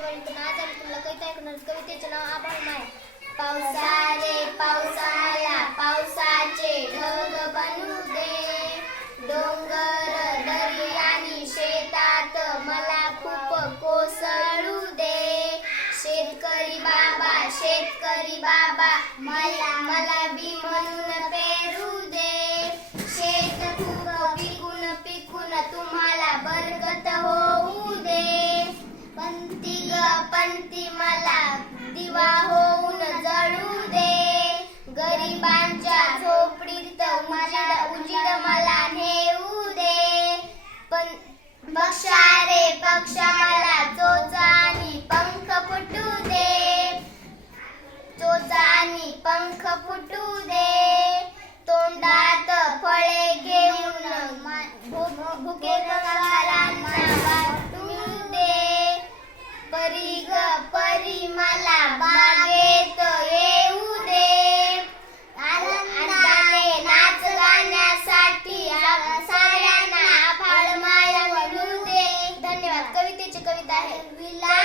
नमस्ते आज आम्ही तुम्हाला कविता ऐकणार. कवितेचे नाव आभाळ माय. पावसाले पावसाला पावसाचे ढग बनू दे. डोंगर दरी आणि शेतात मला खूप कोसळू दे. शेतकरी बाबा शेतकरी बाबा मला मला बी म्हणून शांती मला दिवा होऊन जळू दे. गरिबांच्या झोपडीत उजीड उजीड मला नेऊ दे. पण पक्षा रे पक्षा मला चोचा आणि पंख फुटू दे. चोचा आणि पंख फुटू कविता आहे. विलास